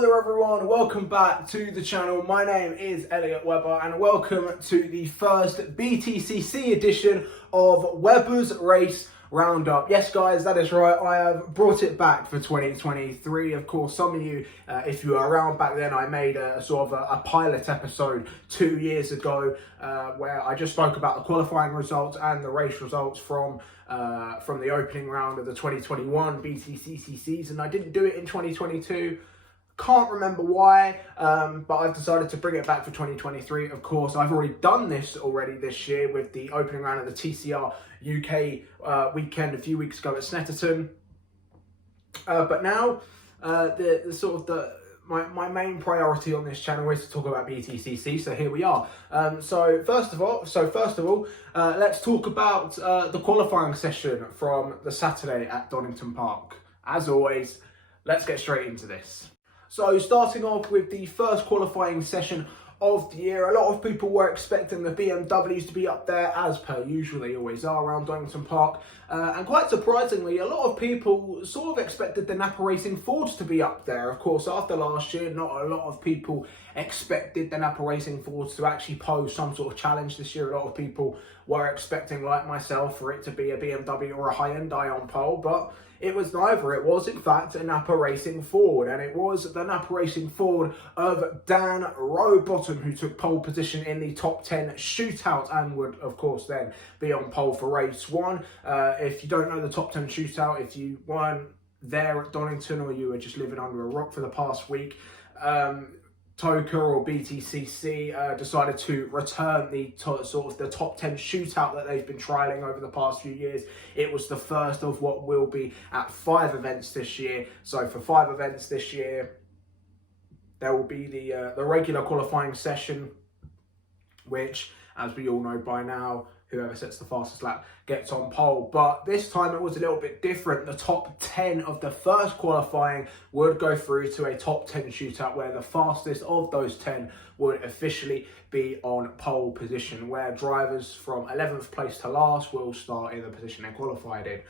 Hello there everyone, welcome back to the channel. My name is Elliot Webber and welcome to the first BTCC edition of Webber's Race Roundup. Yes guys, that is right, I have brought it back for 2023. Of course, some of you, if you were around back then, I made a sort of a pilot episode 2 years ago where I just spoke about the qualifying results and the race results from the opening round of the 2021 BTCC season. I didn't do it in 2022. Can't remember why, but I've decided to bring it back for 2023. Of course, I've already done this this year with the opening round of the TCR UK weekend a few weeks ago at Snetterton. But now, my main priority on this channel is to talk about BTCC. So here we are. So first of all, let's talk about the qualifying session from the Saturday at Donington Park. As always, let's get straight into this. So starting off with the first qualifying session of the year, a lot of people were expecting the BMWs to be up there, as per usual they always are around Donington Park. And quite surprisingly, a lot of people sort of expected the Napa Racing Fords to be up there. Of course, after last year, not a lot of people expected the Napa Racing Fords to actually pose some sort of challenge this year. A lot of people were expecting, like myself, for it to be a BMW or a Hyundai on pole, but it was neither. It was, in fact, a Napa Racing Ford, and it was the Napa Racing Ford of Dan Rowbottom who took pole position in the top 10 shootout and would, of course, then be on pole for race one. If you don't know the top 10 shootout, if you weren't there at Donington or you were just living under a rock for the past week, TOCA or BTCC decided to return the top 10 shootout that they've been trialling over the past few years. It was the first of what will be at 5 events this year. So for 5 events this year, there will be the regular qualifying session, which, as we all know by now, whoever sets the fastest lap gets on pole. But this time it was a little bit different. The top 10 of the first qualifying would go through to a top 10 shootout where the fastest of those 10 would officially be on pole position, where drivers from 11th place to last will start in the position they qualified in.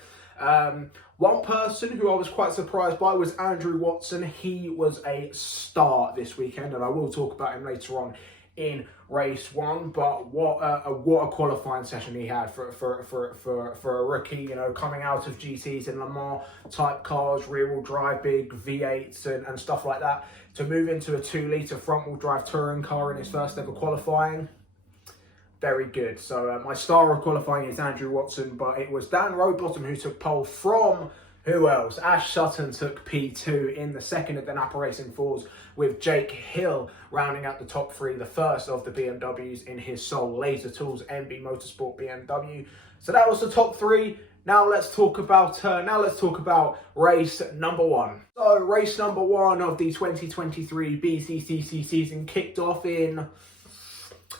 One person who I was quite surprised by was Andrew Watson. He was a star this weekend, and I will talk about him later on in race one. But what a qualifying session he had for a rookie, you know, coming out of GTs and Le Mans type cars, rear wheel drive, big V8s and stuff like that, to move into a 2-litre front wheel drive touring car in his first ever qualifying. Very good. So my star of qualifying is Andrew Watson, but it was Dan Rowbottom who took pole from, who else? Ash Sutton took P2 in the second of the Napa Racing Fords, with Jake Hill rounding out the top 3, the first of the BMWs in hhis sole Laser Tools MB Motorsport BMW. So that was the top 3. Now let's talk about race number 1. So race number 1 of the 2023 BTCC season kicked off in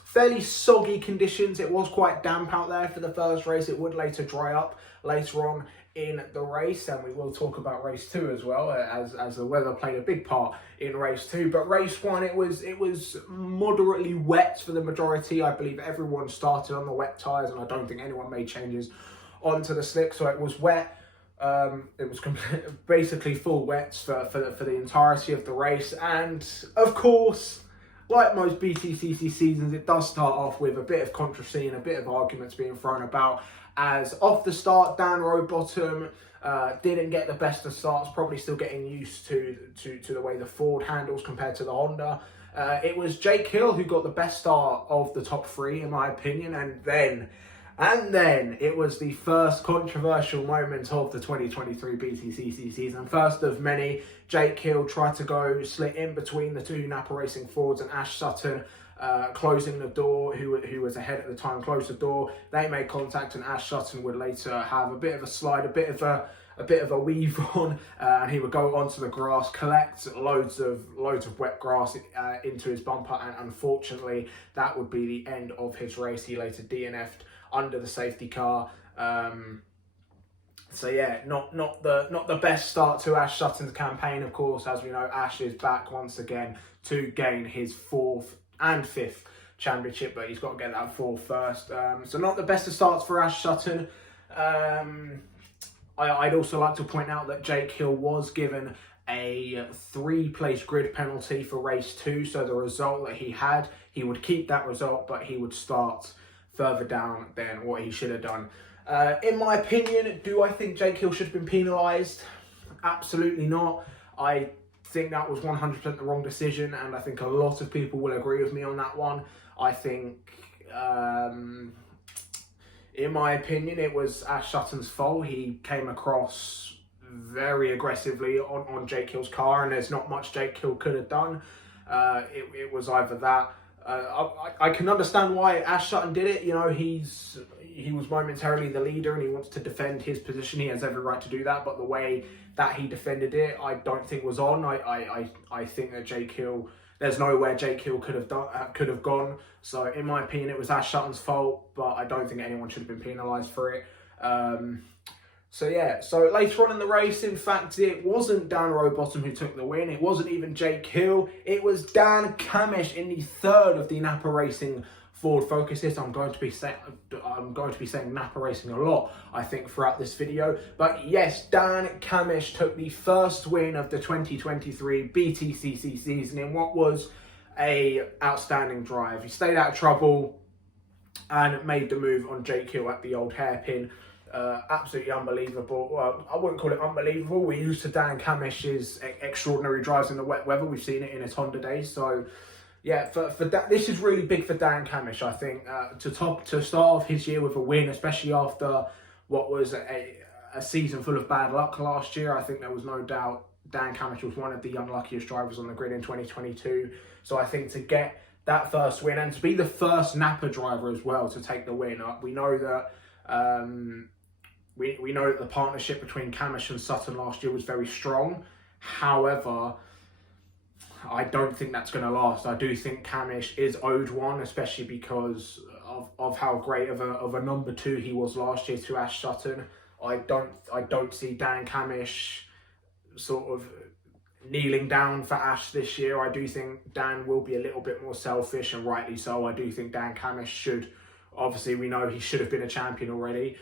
fairly soggy conditions. It was quite damp out there for the first race. It would later dry up later on in the race, and we will talk about race 2 as well, as the weather played a big part in race 2. But race 1, it was moderately wet for the majority. I believe everyone started on the wet tyres, and I don't think anyone made changes onto the slick, so it was wet. It was basically full wets for the entirety of the race, and of course, like most BTCC seasons, it does start off with a bit of controversy and a bit of arguments being thrown about, as off the start, Dan Rowbottom didn't get the best of starts, probably still getting used to the way the Ford handles compared to the Honda. It was Jake Hill who got the best start of the top 3, in my opinion, and then it was the first controversial moment of the 2023 BTCC season. First of many, Jake Hill tried to go slit in between the 2 Napa Racing Fords, and Ash Sutton closing the door, who was ahead at the time, closed the door. They made contact, and Ash Sutton would later have a bit of a slide, a bit of a weave on, and he would go onto the grass, collect loads of wet grass into his bumper, and unfortunately that would be the end of his race. He later DNF'd under the safety car. So yeah, not the best start to Ash Sutton's campaign. Of course, as we know, Ash is back once again to gain his 4th and 5th championship, but he's got to get that 4th first. So not the best of starts for Ash Sutton. I'd also like to point out that Jake Hill was given a 3-place grid penalty for race 2. So the result that he had, he would keep that result, but he would start further down than what he should have done. In my opinion, do I think Jake Hill should have been penalised? Absolutely not. I think that was 100% the wrong decision, and I think a lot of people will agree with me on that one. I think, in my opinion, it was Ash Sutton's fault. He came across very aggressively on Jake Hill's car, and there's not much Jake Hill could have done. It was either that. I can understand why Ash Sutton did it. You know, he was momentarily the leader and he wants to defend his position. He has every right to do that, but the way that he defended it, I don't think was on. I think that Jake Hill, there's nowhere Jake Hill could have gone. So in my opinion, it was Ash Sutton's fault, but I don't think anyone should have been penalised for it. So yeah, so later on in the race, in fact, it wasn't Dan Rowbottom who took the win. It wasn't even Jake Hill. It was Dan Cammish in the 3rd of the Napa Racing Ford Focuses. I'm going to be saying Napa Racing a lot, I think, throughout this video. But yes, Dan Cammish took the first win of the 2023 BTCC season in what was a outstanding drive. He stayed out of trouble and made the move on Jake Hill at the old hairpin. Absolutely unbelievable. Well, I wouldn't call it unbelievable. We're used to Dan Cammish's extraordinary drives in the wet weather. We've seen it in his Honda days. So, yeah, for that, this is really big for Dan Cammish, I think. To start off his year with a win, especially after what was a season full of bad luck last year. I think there was no doubt Dan Cammish was one of the unluckiest drivers on the grid in 2022. So I think to get that first win and to be the first Napa driver as well to take the win, we know that. We know that the partnership between Cammish and Sutton last year was very strong. However, I don't think that's going to last. I do think Cammish is owed one, especially because of how great of a number 2 he was last year to Ash Sutton. I don't see Dan Cammish sort of kneeling down for Ash this year. I do think Dan will be a little bit more selfish, and rightly so. I do think Dan Cammish should, obviously we know he should have been a champion already.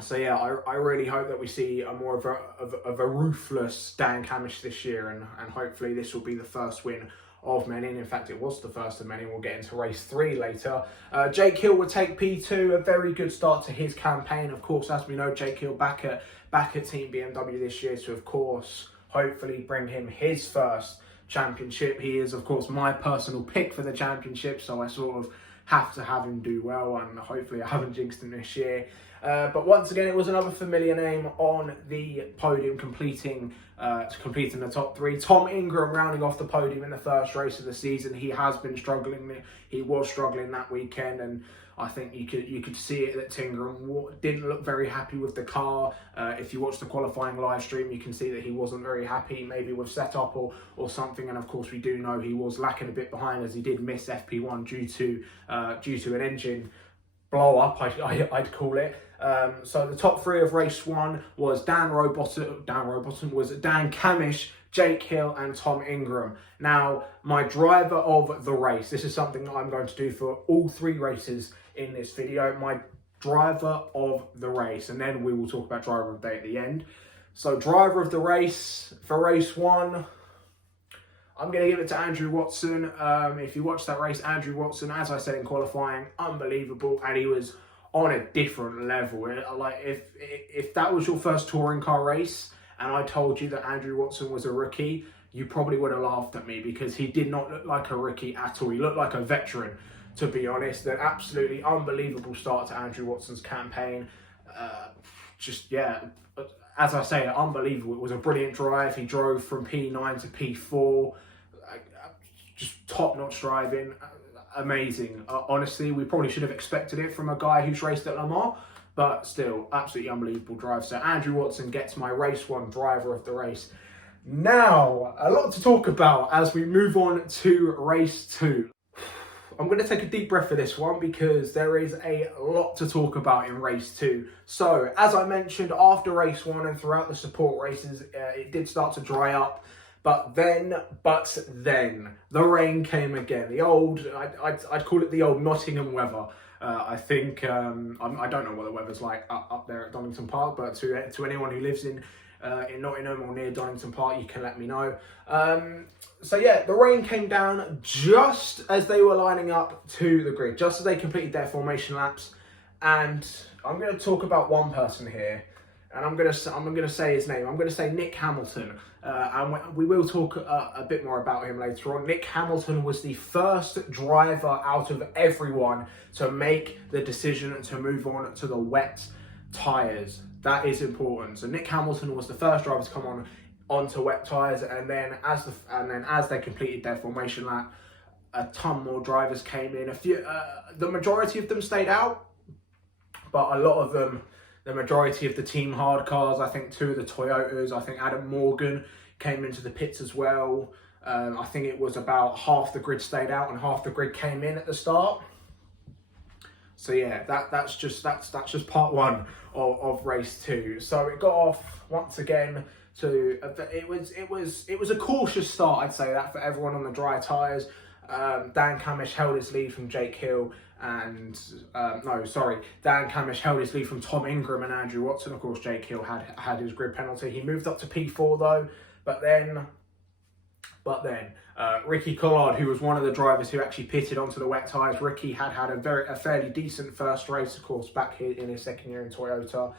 So yeah, I really hope that we see a more of a ruthless Dan Cammish this year, and hopefully this will be the first win of many. And in fact, it was the first of many. We'll get into race 3 later. Jake Hill would take P2, a very good start to his campaign. Of course, as we know, Jake Hill back at Team BMW this year to, of course, hopefully bring him his first championship. He is, of course, my personal pick for the championship, so I sort of have to have him do well, and hopefully I haven't jinxed him this year. But once again, it was another familiar name on the podium, completing the top 3. Tom Ingram rounding off the podium in the first race of the season. He has been struggling. He was struggling that weekend, and I think you could see it that Ingram didn't look very happy with the car. If you watch the qualifying live stream, you can see that he wasn't very happy, maybe with setup or something. And of course, we do know he was lacking a bit behind, as he did miss FP1 due to an engine blow up, I'd call it. So the top 3 of race 1 was Dan Rowbottom was Dan Cammish, Jake Hill and Tom Ingram. Now, my driver of the race, this is something that I'm going to do for all 3 races in this video. My driver of the race, and then we will talk about driver of the day at the end. So driver of the race for race 1, I'm going to give it to Andrew Watson. If you watch that race, Andrew Watson, as I said in qualifying, unbelievable, and he was on a different level. Like, if that was your first touring car race and I told you that Andrew Watson was a rookie, you probably would have laughed at me, because he did not look like a rookie at all. He looked like a veteran, to be honest. An absolutely unbelievable start to Andrew Watson's campaign. As I say, unbelievable. It was a brilliant drive. He drove from P9 to P4. Just top-notch driving. Amazing. Honestly, we probably should have expected it from a guy who's raced at Le Mans, but still, absolutely unbelievable drive. So Andrew Watson gets my race 1 driver of the race. Now, a lot to talk about as we move on to race 2. I'm going to take a deep breath for this one, because there is a lot to talk about in race 2. So, as I mentioned, after race 1 and throughout the support races, it did start to dry up. But then, the rain came again. The old, I'd call it the old Nottingham weather. I think, I don't know what the weather's like up there at Donington Park, but to anyone who lives in in Nottingham or near Donington Park, you can let me know. So yeah, the rain came down just as they were lining up to the grid, just as they completed their formation laps. And I'm going to talk about one person here, and I'm going to say his name. I'm going to say Nick Hamilton, and we will talk a bit more about him later on. Nick Hamilton was the first driver out of everyone to make the decision to move on to the wet tyres. That is important. So Nick Hamilton was the first driver to come onto wet tyres, and then as they completed their formation lap, a ton more drivers came in. The majority of them stayed out, but a lot of them, the majority of the team hard cars, I think 2 of the Toyotas, I think Adam Morgan came into the pits as well. I think it was about half the grid stayed out and half the grid came in at the start. So yeah, that's just part one of race 2. So it got off once again to it was a cautious start, I'd say that, for everyone on the dry tyres. Dan Camish held his lead from Jake Hill Dan Camish held his lead from Tom Ingram and Andrew Watson. Of course, Jake Hill had his grid penalty. He moved up to P4 though, but then Ricky Collard, who was one of the drivers who actually pitted onto the wet tyres, Ricky had a fairly decent first race, of course, back here in his second year in Toyota.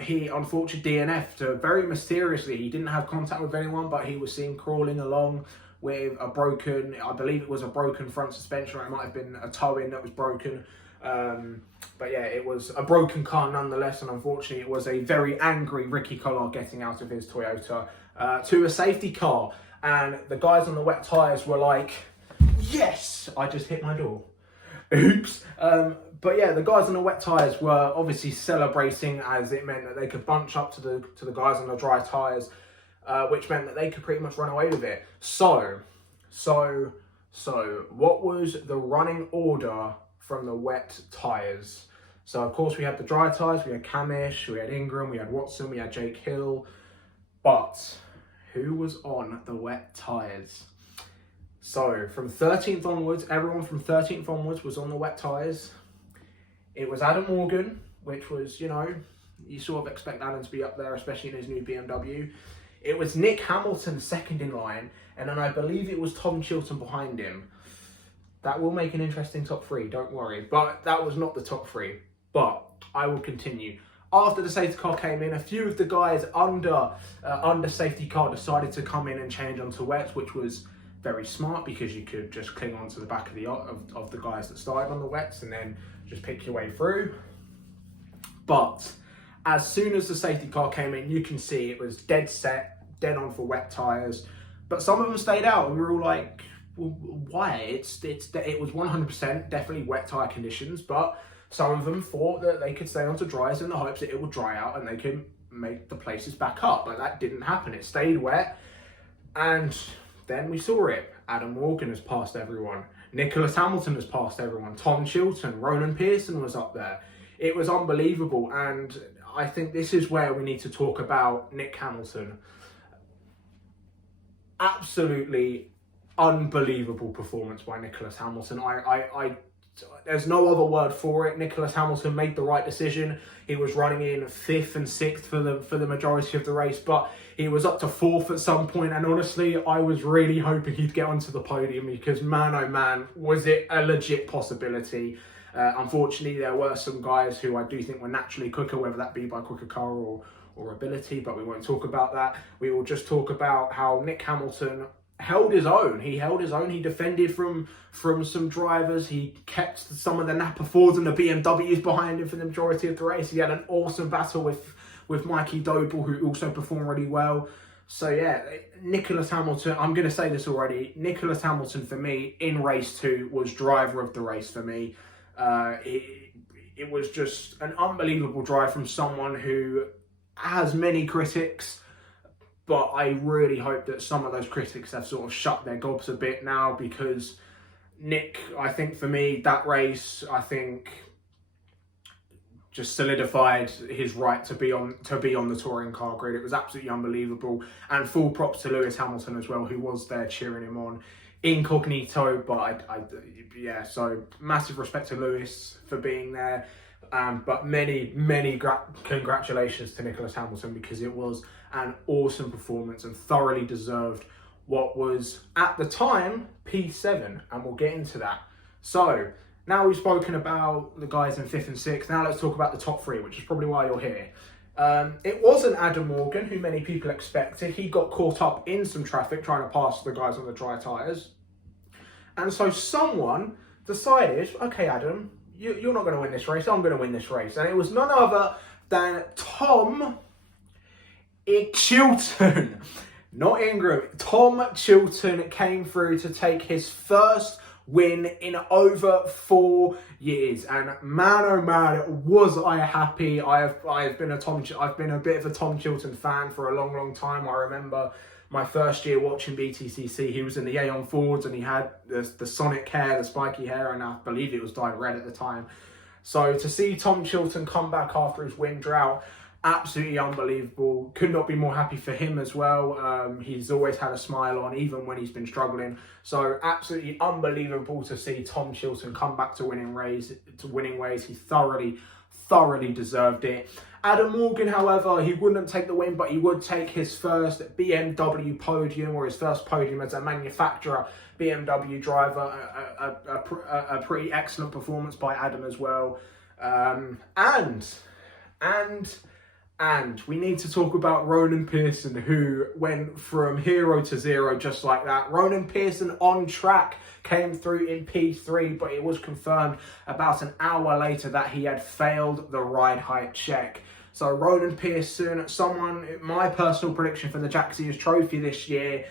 He unfortunately DNF'd very mysteriously. He didn't have contact with anyone, but he was seen crawling along with a broken, I believe it was a broken front suspension, or it might have been a toe-in that was broken. But yeah, it was a broken car nonetheless, and unfortunately it was a very angry Ricky Collard getting out of his Toyota to a safety car. And the guys on the wet tyres were like, yes, I just hit my door. Oops. But yeah, the guys on the wet tyres were obviously celebrating, as it meant that they could bunch up to the guys on the dry tyres, which meant that they could pretty much run away with it. So what was the running order from the wet tyres? So of course we had the dry tyres, we had Camish, we had Ingram, we had Watson, we had Jake Hill, but who was on the wet tyres? So from 13th onwards, everyone from 13th onwards was on the wet tyres. It was Adam Morgan, which was, you sort of expect Adam to be up there, especially in his new BMW. It was Nick Hamilton second in line, and then I believe it was Tom Chilton behind him. That will make an interesting top 3, don't worry. But that was not the top 3. But I will continue. After the safety car came in, a few of the guys under safety car decided to come in and change onto wets, which was very smart because you could just cling onto the back of the guys that started on the wets and then just pick your way through. But as soon as the safety car came in, you can see it was dead on for wet tyres. But some of them stayed out, and we were all like, well, why? It was 100% definitely wet tyre conditions, but some of them thought that they could stay onto dries in the hopes that it would dry out and they could make the places back up. But that didn't happen. It stayed wet, and then we saw it. Adam Morgan has passed everyone. Nicholas Hamilton has passed everyone. Tom Chilton, Ronan Pearson was up there. It was unbelievable, and I think this is where we need to talk about Nick Hamilton. Absolutely unbelievable performance by Nicholas Hamilton. There's no other word for it. Nicholas Hamilton made the right decision. He was running in 5th and 6th for the majority of the race, but he was up to 4th at some point, and honestly, I was really hoping he'd get onto the podium because, man, oh man, was it a legit possibility. Unfortunately, there were some guys who I do think were naturally quicker, whether that be by quicker car or ability, but we won't talk about that. We will just talk about how Nick Hamilton held his own. He held his own. He defended from some drivers. He kept some of the Napa Fords and the BMWs behind him for the majority of the race. He had an awesome battle with Mikey Doble, who also performed really well. So yeah, Nicholas Hamilton, I'm going to say this already, Nicholas Hamilton for me in race 2 was driver of the race for me. It was just an unbelievable drive from someone who has many critics, but I really hope that some of those critics have sort of shut their gobs a bit now, because Nick, I think for me, that race, I think just solidified his right to be on the touring car grid. It was absolutely unbelievable, and full props to Lewis Hamilton as well, who was there cheering him on incognito. But so massive respect to Lewis for being there. But many congratulations to Nicholas Hamilton, because it was an awesome performance and thoroughly deserved what was at the time P7, and we'll get into that. So now we've spoken about the guys in 5th and 6th, now let's talk about the top 3, which is probably why you're here. It wasn't Adam Morgan, who many people expected. He got caught up in some traffic trying to pass the guys on the dry tyres. And so someone decided, okay, Adam, you're not going to win this race, I'm going to win this race. And it was none other than Tom Chilton. Not Ingram. Tom Chilton came through to take his first win in over 4 years, and man oh man, was I happy. I've been a bit of a Tom Chilton fan for a long time. I remember my first year watching BTCC. He was in the Aeon Fords and he had the Sonic hair, the spiky hair, and I believe it was dyed red at the time. So to see Tom Chilton come back after his win drought, absolutely unbelievable. Could not be more happy for him as well. He's always had a smile on, even when he's been struggling. So absolutely unbelievable to see Tom Chilton come back to winning ways. He thoroughly deserved it. Adam Morgan, however, he wouldn't take the win, but he would take his first BMW podium, or his first podium as a manufacturer BMW driver. A pretty excellent performance by Adam as well. And we need to talk about Ronan Pearson, who went from hero to zero just like that. Ronan Pearson on track came through in P3, but it was confirmed about an hour later that he had failed the ride height check. So Ronan Pearson, my personal prediction for the Jack Sears Trophy this year,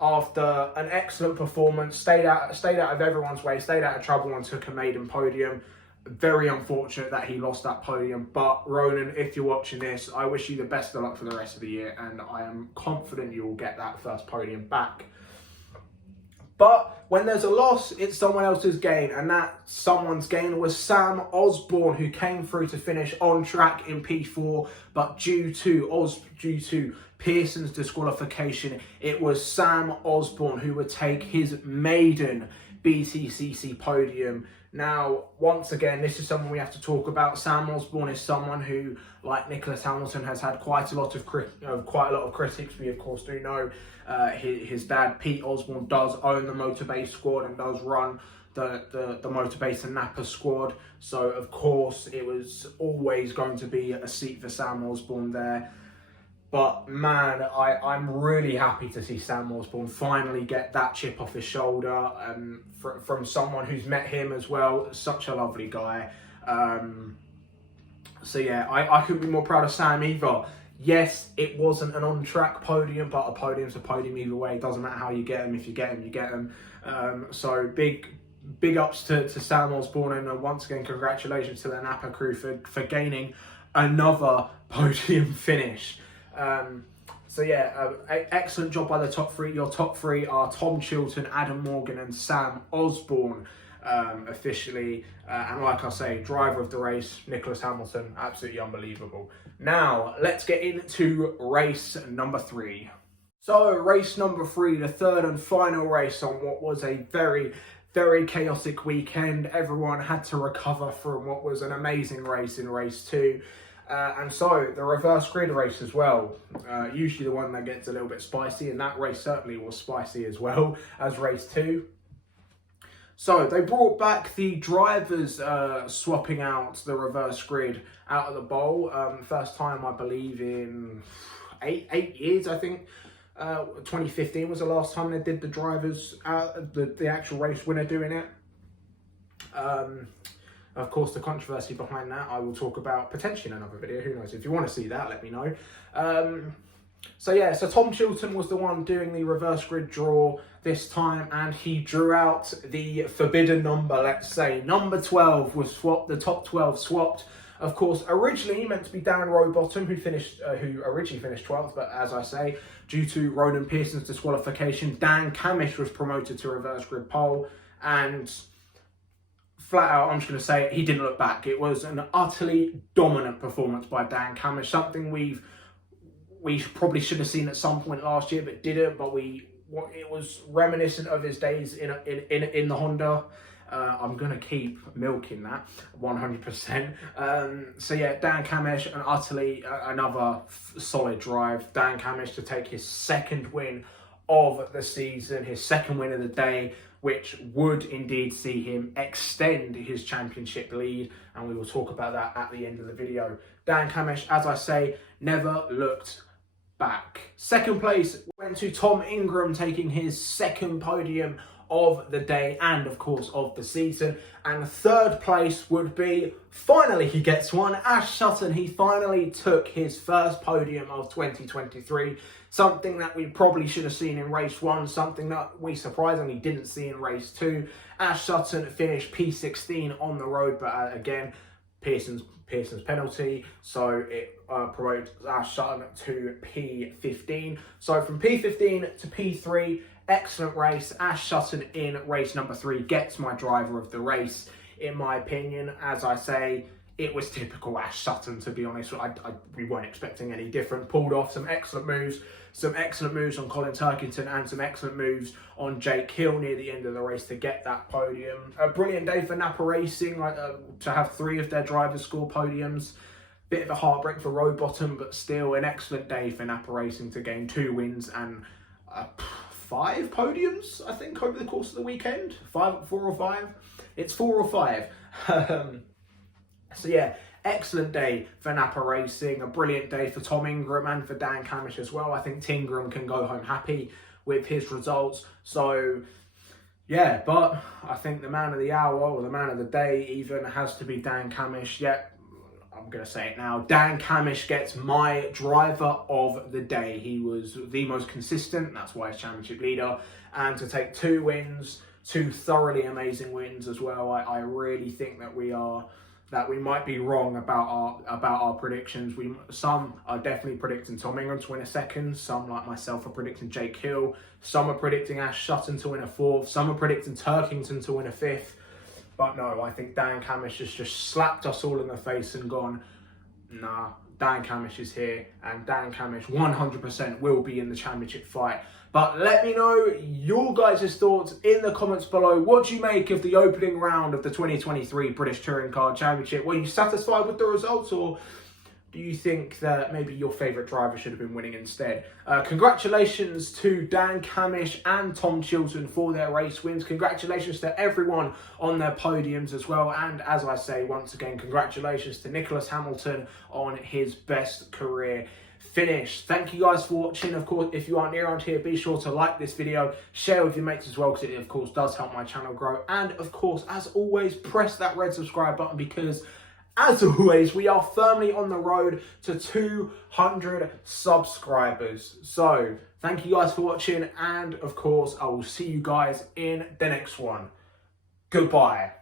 after an excellent performance, stayed out of everyone's way, stayed out of trouble and took a maiden podium. Very unfortunate that he lost that podium, but Ronan, if you're watching this, I wish you the best of luck for the rest of the year, and I am confident you will get that first podium back. But when there's a loss, it's someone else's gain, and that someone's gain was Sam Osborne, who came through to finish on track in P4, but due to Pearson's disqualification, it was Sam Osborne who would take his maiden BTCC podium. Now, once again, this is someone we have to talk about. Sam Osborne is someone who, like Nicholas Hamilton, has had quite a lot of critics. We of course do know his dad, Pete Osborne, does own the Motorbase squad and does run the Motorbase and Napa squad. So of course it was always going to be a seat for Sam Osborne there. But man, I'm really happy to see Sam Osborne finally get that chip off his shoulder from someone who's met him as well. Such a lovely guy. So yeah, I couldn't be more proud of Sam either. Yes, it wasn't an on-track podium, but a podium's a podium either way. It doesn't matter how you get them. If you get them, you get them. So big ups to Sam Osborne, and once again, congratulations to the Napa crew for gaining another podium finish. So yeah, excellent job by the top 3. Your top 3 are Tom Chilton, Adam Morgan and Sam Osborne officially. And like I say, driver of the race, Nicholas Hamilton, absolutely unbelievable. Now, let's get into race number 3. So race number 3, the third and final race on what was a very chaotic weekend. Everyone had to recover from what was an amazing race in race 2. And so the reverse grid race as well, usually the one that gets a little bit spicy, and that race certainly was spicy as well as race 2. So they brought back the drivers swapping out the reverse grid out of the bowl. First time, I believe, in eight years, I think. 2015 was the last time they did the drivers, the actual race winner doing it. Of course, the controversy behind that I will talk about potentially in another video. Who knows? If you want to see that, let me know. So yeah, so Tom Chilton was the one doing the reverse grid draw this time, and he drew out the forbidden number, let's say. Number 12 was swapped, the top 12 swapped. Of course, originally meant to be Dan Rowbottom, who originally finished 12th, but as I say, due to Ronan Pearson's disqualification, Dan Camish was promoted to reverse grid pole, and flat out, I'm just going to say it, he didn't look back. It was an utterly dominant performance by Dan Camish, something we probably should have seen at some point last year, but didn't. But it was reminiscent of his days in the Honda. I'm going to keep milking that 100%. So yeah, Dan Cammish, and utterly another solid drive. Dan Cammish to take his second win of the season, his second win of the day, which would indeed see him extend his championship lead, and we will talk about that at the end of the video. Dan Cammish, as I say, never looked back. Second place went to Tom Ingram, taking his second podium of the day and of course of the season. And third place would be, finally he gets one, Ash Sutton. He finally took his first podium of 2023, something that we probably should have seen in race 1, something that we surprisingly didn't see in race 2. Ash Sutton finished P16 on the road, but again, Pearson's penalty, so it promotes Ash Sutton to P15. So from P15 to P3, excellent race. Ash Sutton in race number 3 gets my driver of the race, in my opinion. As I say, it was typical Ash Sutton, to be honest. We weren't expecting any different. Pulled off some excellent moves on Colin Turkington, and some excellent moves on Jake Hill near the end of the race to get that podium. A brilliant day for Napa Racing, to have 3 of their drivers score podiums. Bit of a heartbreak for Rowbottom, but still an excellent day for Napa Racing to gain 2 wins and 5 podiums, I think, over the course of the weekend. 4 or 5? It's 4 or 5. So yeah, excellent day for Napa Racing. A brilliant day for Tom Ingram and for Dan Cammish as well. I think Tingram can go home happy with his results. So yeah, but I think the man of the hour, or the man of the day even, has to be Dan Cammish. Yeah, I'm going to say it now. Dan Cammish gets my driver of the day. He was the most consistent. That's why he's championship leader. And to take 2 wins, 2 thoroughly amazing wins as well. I really think that we might be wrong about our predictions. Some are definitely predicting Tom Ingram to win a second. Some, like myself, are predicting Jake Hill. Some are predicting Ash Sutton to win a 4th. Some are predicting Turkington to win a 5th. But no, I think Dan Cammish has just slapped us all in the face and gone, nah, Dan Cammish is here, and Dan Cammish 100% will be in the championship fight. But let me know your guys' thoughts in the comments below. What do you make of the opening round of the 2023 British Touring Car Championship? Were you satisfied with the results, or do you think that maybe your favourite driver should have been winning instead? Congratulations to Dan Cammish and Tom Chilton for their race wins. Congratulations to everyone on their podiums as well. And as I say, once again, congratulations to Nicholas Hamilton on his best career finish. Thank you guys for watching. Of course, if you are new around here, be sure to like this video, share with your mates as well, because it of course does help my channel grow. And of course, as always, press that red subscribe button, because as always, we are firmly on the road to 200 subscribers. So thank you guys for watching, and of course I will see you guys in the next one. Goodbye.